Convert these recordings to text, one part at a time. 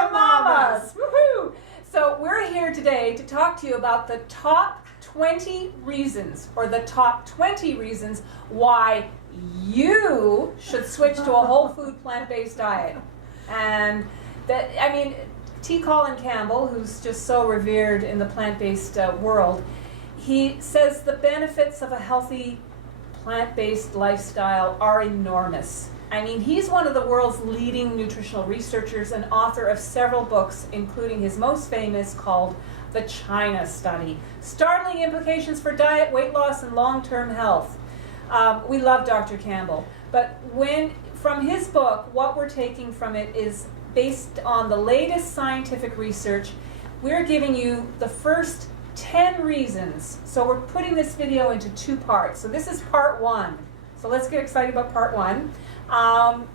the mamas. Woohoo! So we're here today to talk to you about the top 20 reasons, or the top 20 reasons why you should switch to a whole food plant-based diet. And that, I mean, T. Colin Campbell, who's just so revered in the plant-based world, he says the benefits of a healthy plant-based lifestyle are enormous. I mean, he's one of the world's leading nutritional researchers and author of several books, including his most famous called The China Study: Startling Implications for Diet, Weight Loss, and Long-Term Health. We love Dr. Campbell, but from his book, what we're taking from it is based on the latest scientific research. We're giving you the first 10 reasons. So we're putting this video into two parts. So this is part one. So let's get excited about part one.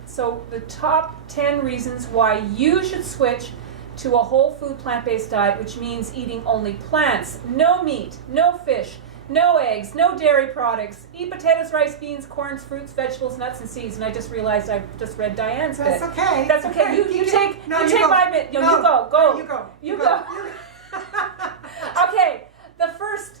So the top 10 reasons why you should switch to a whole food plant-based diet, which means eating only plants, no meat, no fish, no eggs, no dairy products. Eat potatoes, rice, beans, corns, fruits, vegetables, nuts, and seeds. And I just realized I just read Diane's bit. That's okay. That's okay. You take go. my bit. No, you go. Go. You go. Okay. The first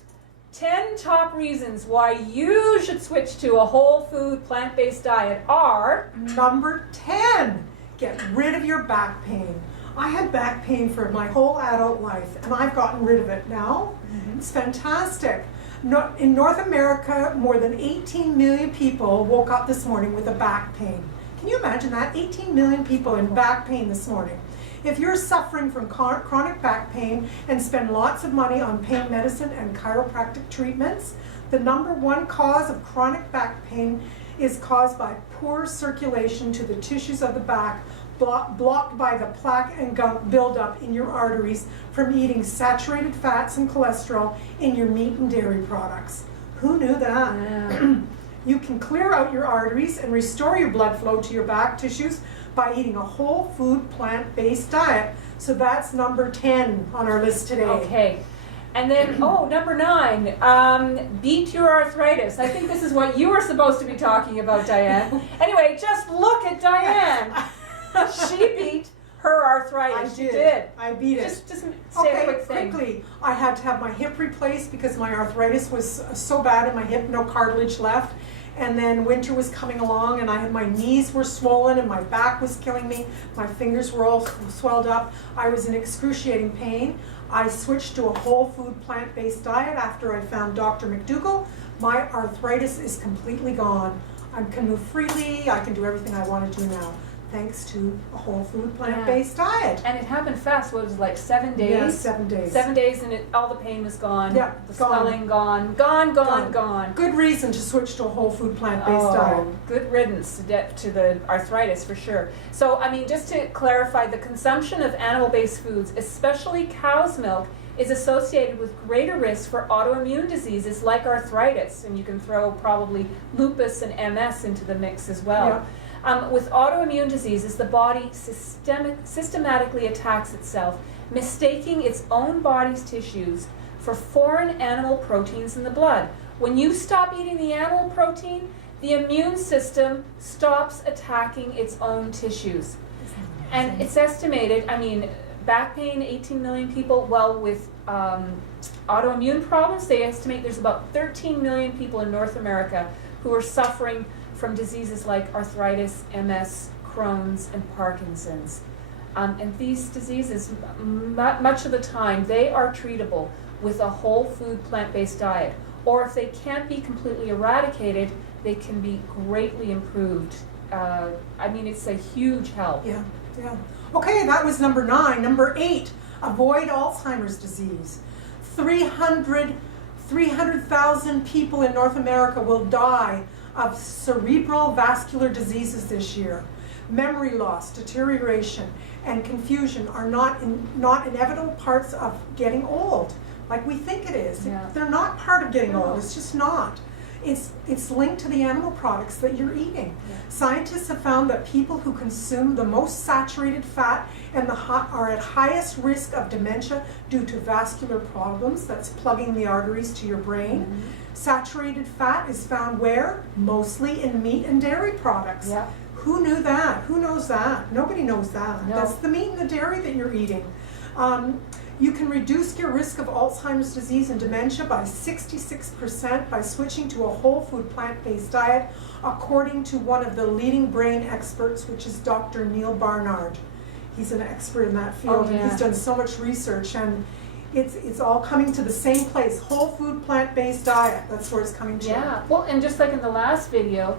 10 top reasons why you should switch to a whole food plant-based diet are... Number 10, get rid of your back pain. I had back pain for my whole adult life, and I've gotten rid of it now. Mm-hmm. It's fantastic. In North America, more than 18 million people woke up this morning with a back pain. Can you imagine that? 18 million people in back pain this morning. If you're suffering from chronic back pain and spend lots of money on pain medicine and chiropractic treatments, the number one cause of chronic back pain is caused by poor circulation to the tissues of the back, blocked by the plaque and gunk buildup in your arteries from eating saturated fats and cholesterol in your meat and dairy products. Who knew that? Yeah. You can clear out your arteries and restore your blood flow to your back tissues by eating a whole food plant-based diet. So that's number 10 on our list today. Okay. And then, number 9, beat your arthritis. I think this is what you were supposed to be talking about, Diane. Anyway, just look at Diane. She beat her arthritis. I did. I beat it. Just say a quick thing. Quickly. I had to have my hip replaced because my arthritis was so bad in my hip, no cartilage left. And then winter was coming along, and my knees were swollen, and my back was killing me. My fingers were all swelled up. I was in excruciating pain. I switched to a whole food plant-based diet after I found Dr. McDougall. My arthritis is completely gone. I can move freely. I can do everything I want to do now, thanks to a whole food plant-based diet. And it happened fast. What was it, like 7 days? Yeah, 7 days. 7 days, and all the pain was gone. Yeah, the swelling gone. Gone. Good reason to switch to a whole food plant-based diet. Good riddance to the arthritis for sure. So, I mean, just to clarify, the consumption of animal-based foods, especially cow's milk, is associated with greater risk for autoimmune diseases like arthritis, and you can throw probably lupus and MS into the mix as well. Yeah. With autoimmune diseases, the body systematically attacks itself, mistaking its own body's tissues for foreign animal proteins in the blood. When you stop eating the animal protein, the immune system stops attacking its own tissues. And it's estimated, I mean, back pain, 18 million people. Well, with autoimmune problems, they estimate there's about 13 million people in North America who are suffering from diseases like arthritis, MS, Crohn's, and Parkinson's. And these diseases, much of the time, they are treatable with a whole food plant-based diet. Or if they can't be completely eradicated, they can be greatly improved. I mean, it's a huge help. Yeah. Okay, that was number 9. Number 8, avoid Alzheimer's disease. 300,000 people in North America will die of cerebral vascular diseases this year. Memory loss, deterioration, and confusion are not inevitable parts of getting old, like we think it is. Yeah. They're not part of getting old. It's just not. It's linked to the animal products that you're eating. Yeah. Scientists have found that people who consume the most saturated fat and are at highest risk of dementia due to vascular problems, that's plugging the arteries to your brain. Mm-hmm. Saturated fat is found where? Mostly in meat and dairy products. Yeah. Who knew that? Who knows that? Nobody knows that. No. That's the meat and the dairy that you're eating. You can reduce your risk of Alzheimer's disease and dementia by 66% by switching to a whole food plant-based diet, according to one of the leading brain experts, which is Dr. Neil Barnard. He's an expert in that field, and he's done so much research, and it's all coming to the same place, whole food plant-based diet. That's where it's coming to. Yeah, well, and just like in the last video,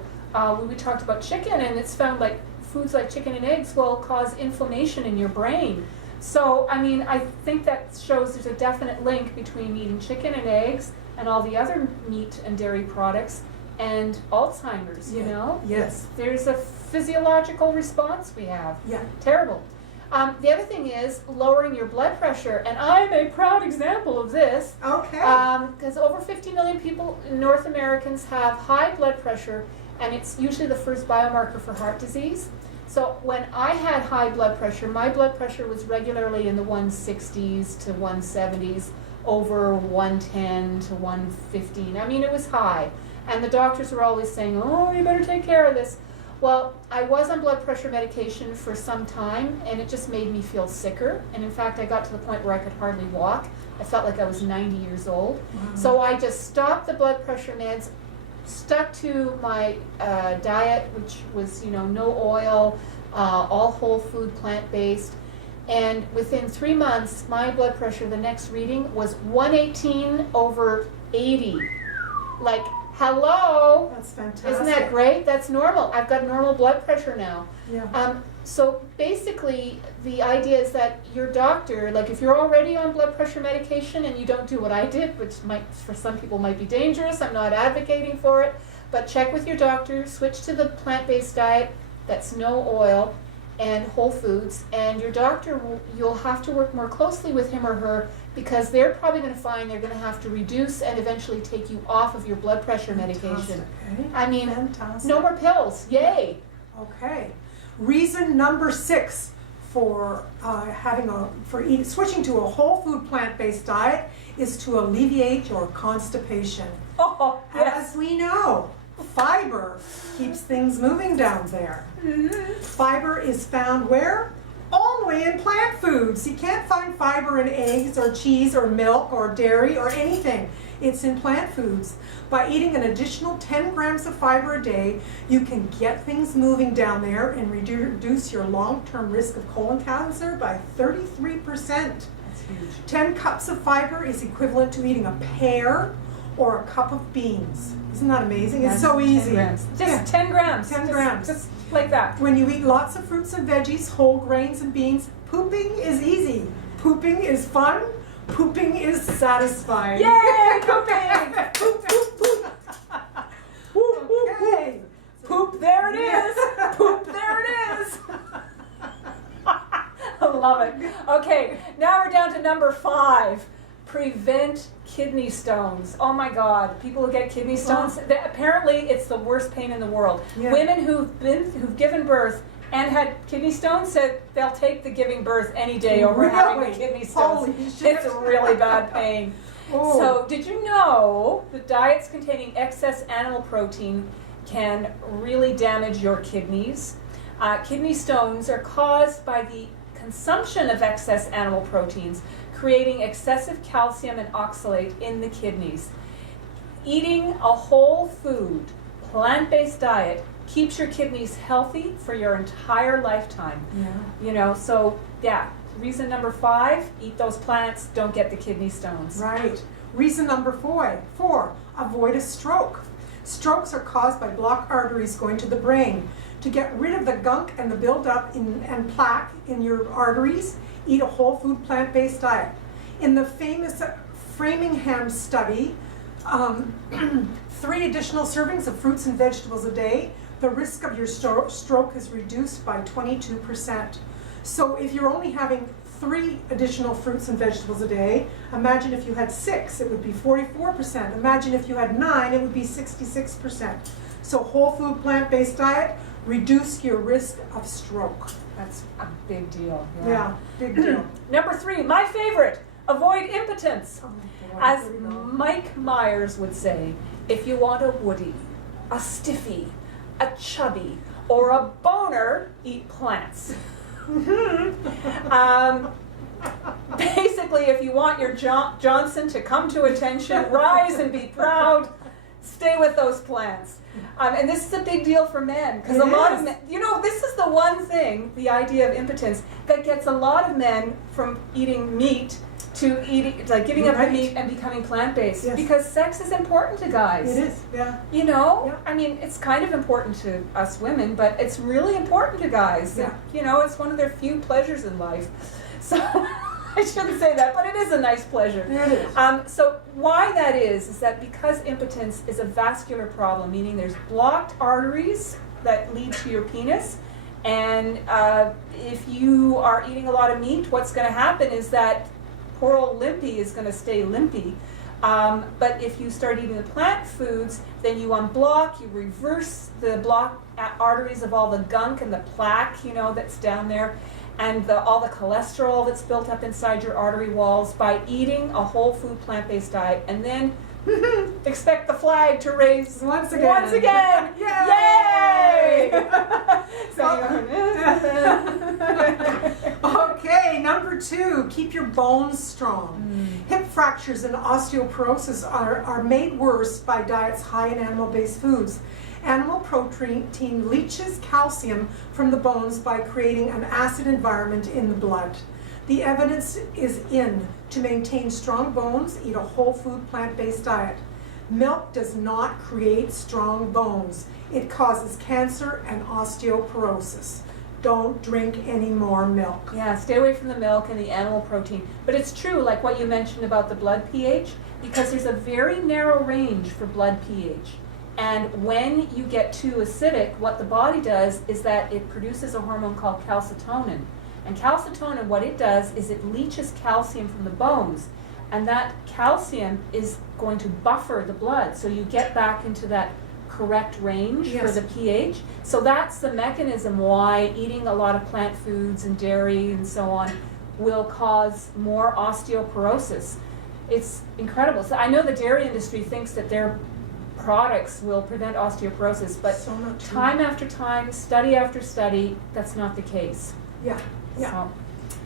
we talked about chicken, and it's found like foods like chicken and eggs will cause inflammation in your brain. So, I mean, I think that shows there's a definite link between eating chicken and eggs and all the other meat and dairy products and Alzheimer's, you know? Yes. There's a physiological response we have. Yeah. Terrible. The other thing is lowering your blood pressure, and I'm a proud example of this. Okay. Because over 50 million people, North Americans, have high blood pressure, and it's usually the first biomarker for heart disease. So when I had high blood pressure, my blood pressure was regularly in the 160s to 170s, over 110 to 115. I mean, it was high. And the doctors were always saying, oh, you better take care of this. Well, I was on blood pressure medication for some time, and it just made me feel sicker. And in fact, I got to the point where I could hardly walk. I felt like I was 90 years old. Wow. So I just stopped the blood pressure meds, stuck to my diet, which was, you know, no oil, all whole food, plant-based. And within 3 months, my blood pressure, the next reading, was 118/80. Like, hello? That's fantastic. Isn't that great? That's normal. I've got normal blood pressure now. Yeah. So basically, the idea is that your doctor, like if you're already on blood pressure medication and you don't do what I did, which might, for some people might be dangerous, I'm not advocating for it, but check with your doctor, switch to the plant-based diet that's no oil and whole foods, and your doctor, you'll have to work more closely with him or her, because they're probably going to find they're going to have to reduce and eventually take you off of your blood pressure medication. Okay. I mean, Fantastic. no more pills. Yay! Okay. Reason number 6 for switching to a whole food plant-based diet is to alleviate your constipation. Oh, yes. As we know, fiber keeps things moving down there. Mm-hmm. Fiber is found where? Only in plant foods. You can't find fiber in eggs or cheese or milk or dairy or anything. It's in plant foods. By eating an additional 10 grams of fiber a day, you can get things moving down there and reduce your long-term risk of colon cancer by 33%. That's huge. 10 cups of fiber is equivalent to eating a pear or a cup of beans. Isn't that amazing? It's so 10 easy. grams. Just Yeah. 10 grams. 10 grams. Just like that. When you eat lots of fruits and veggies, whole grains and beans, pooping is easy. Pooping is fun. Pooping is satisfying. Yay, pooping! Poop, poop, poop. Poop, poop, Okay. poop, there it is. Poop, there it is. I love it. Okay, now we're down to number 5. Prevent kidney stones. Oh my God, people who get kidney stones, apparently it's the worst pain in the world. Yeah. Women who've given birth and had kidney stones said they'll take the giving birth any day over having the kidney stones. Holy shit. It's a really bad pain. Oh. So did you know that diets containing excess animal protein can really damage your kidneys? Kidney stones are caused by the consumption of excess animal proteins, creating excessive calcium and oxalate in the kidneys. Eating a whole food, plant-based diet keeps your kidneys healthy for your entire lifetime. Yeah. You know, so yeah, reason number 5, eat those plants, don't get the kidney stones. Right. Reason number 4, avoid a stroke. Strokes are caused by blocked arteries going to the brain. To get rid of the gunk and the buildup and plaque in your arteries, eat a whole food plant-based diet. In the famous Framingham study, 3 additional servings of fruits and vegetables a day, the risk of your stroke is reduced by 22%. So if you're only having 3 additional fruits and vegetables a day, imagine if you had 6, it would be 44%. Imagine if you had 9, it would be 66%. So whole food plant-based diet, reduce your risk of stroke. That's a big deal. Yeah, big deal. Number 3, my favorite, avoid impotence. Oh, boy, As here we go. Mike Myers would say, if you want a Woody, a Stiffy, a Chubby, or a boner, eat plants. Basically, if you want your Johnson to come to attention, rise and be proud, stay with those plants. And this is a big deal for men, because a lot of men, this is the one thing, the idea of impotence, that gets a lot of men from eating meat to eating, like giving up the meat and becoming plant-based. Yes. Because sex is important to guys. It is, yeah. I mean, it's kind of important to us women, but it's really important to guys. Yeah. It's one of their few pleasures in life. So I shouldn't say that, but it is a nice pleasure. It is. So why that is that because impotence is a vascular problem, meaning there's blocked arteries that lead to your penis, and if you are eating a lot of meat, what's going to happen is that poor old limpy is going to stay limpy. But if you start eating the plant foods, then you unblock, you reverse the blocked arteries of all the gunk and the plaque, that's down there, and all the cholesterol that's built up inside your artery walls by eating a whole food plant-based diet. And then expect the flag to raise once again. Yay! Okay, number 2, keep your bones strong. Hip fractures and osteoporosis are made worse by diets high in animal-based foods. Animal protein leaches calcium from the bones by creating an acid environment in the blood. The evidence is in to maintain strong bones, eat a whole food plant-based diet. Milk does not create strong bones. It causes cancer and osteoporosis. Don't drink any more milk. Yeah, stay away from the milk and the animal protein. But it's true, like what you mentioned about the blood pH, because there's a very narrow range for blood pH. And when you get too acidic, what the body does is that it produces a hormone called calcitonin. And calcitonin, what it does is it leaches calcium from the bones. And that calcium is going to buffer the blood, so you get back into that correct range for the pH. So that's the mechanism why eating a lot of plant foods and dairy and so on will cause more osteoporosis. It's incredible. So I know the dairy industry thinks that their products will prevent osteoporosis, but time after time, study after study, that's not the case. Yeah. So.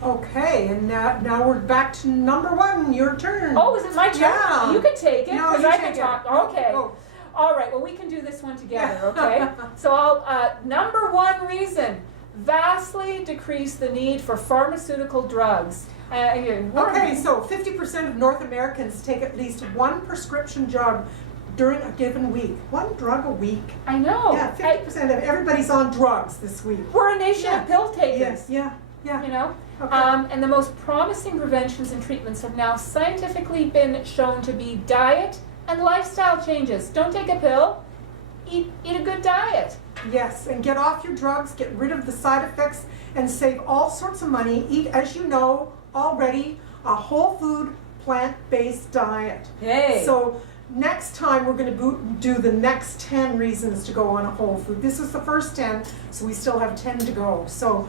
Okay, and now we're back to number 1. Your turn. Oh, is it my turn? Yeah. You can take it, No, because you I take can talk. it. Okay. Go. All right, well, we can do this one together, okay? So number 1 reason, vastly decrease the need for pharmaceutical drugs. Okay, so 50% of North Americans take at least one prescription drug during a given week. One drug a week. I know. Yeah, 50% of everybody's on drugs this week. We're a nation of pill takers. Yes, yeah. Okay. And the most promising preventions and treatments have now scientifically been shown to be diet and lifestyle changes. Don't take a pill. Eat a good diet. Yes, and get off your drugs, get rid of the side effects, and save all sorts of money. Eat, as you know already, a whole food, plant-based diet. Yay. So next time we're going to do the next 10 reasons to go on a whole food. This is the first 10, so we still have 10 to go. So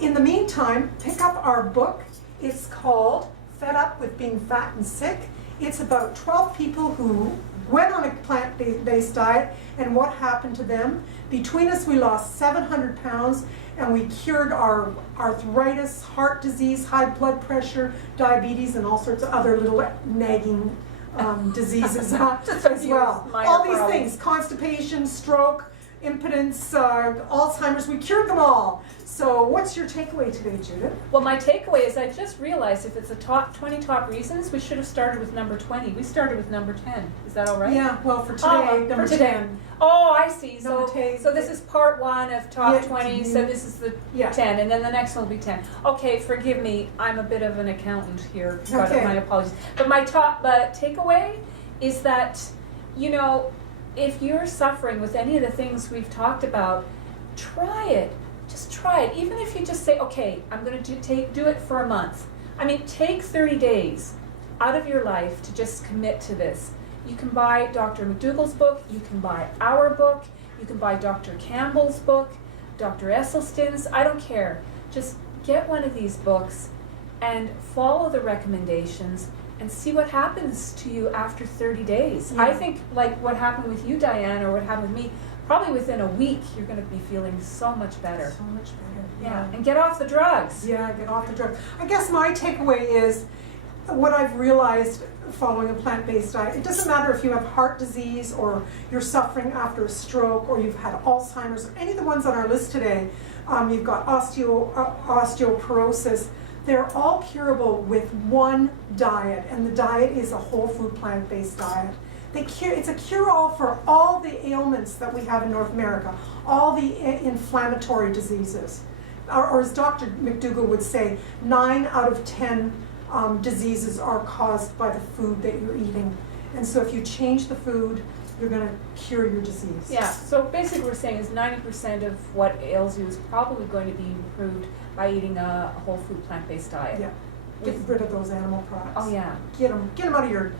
in the meantime, pick up our book. It's called Fed Up with Being Fat and Sick. It's about 12 people who went on a plant-based diet and what happened to them. Between us, we lost 700 pounds and we cured our arthritis, heart disease, high blood pressure, diabetes, and all sorts of other little nagging diseases as well. All these things, constipation, stroke, impotence, Alzheimer's, we cured them all. So what's your takeaway today, Judith? Well, my takeaway is I just realized if it's the top 20 top reasons, we should have started with number 20. We started with number 10. Is that all right? Yeah, well, for today, number 10. Oh, I see. So so this is part 1 of top 20, so this is the 10, and then the next one will be 10. Okay, forgive me. I'm a bit of an accountant here. Okay. My apologies. But my takeaway is that, if you're suffering with any of the things we've talked about, try it. Just try it. Even if you just say, okay, I'm going to do it for a month. I mean, take 30 days out of your life to just commit to this. You can buy Dr. McDougall's book. You can buy our book. You can buy Dr. Campbell's book, Dr. Esselstyn's. I don't care. Just get one of these books and follow the recommendations and see what happens to you after 30 days. Yeah. I think like what happened with you, Diane, or what happened with me, probably within a week, you're going to be feeling so much better. So much better. Yeah, and get off the drugs. Yeah, get off the drugs. I guess my takeaway is what I've realized following a plant-based diet. It doesn't matter if you have heart disease or you're suffering after a stroke or you've had Alzheimer's, or any of the ones on our list today. You've got osteoporosis. They're all curable with one diet, and the diet is a whole food plant-based diet. It's a cure-all for all the ailments that we have in North America, all the inflammatory diseases. Or as Dr. McDougall would say, 9 out of 10 diseases are caused by the food that you're eating. And so if you change the food, you're going to cure your disease. Yeah, so basically what we're saying is 90% of what ails you is probably going to be improved by eating a whole food plant-based diet. Yeah, get rid of those animal products. Oh yeah. Get them out of your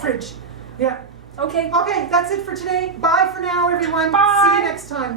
fridge. Yeah. Okay. Okay, that's it for today. Bye for now, everyone. Bye. See you next time.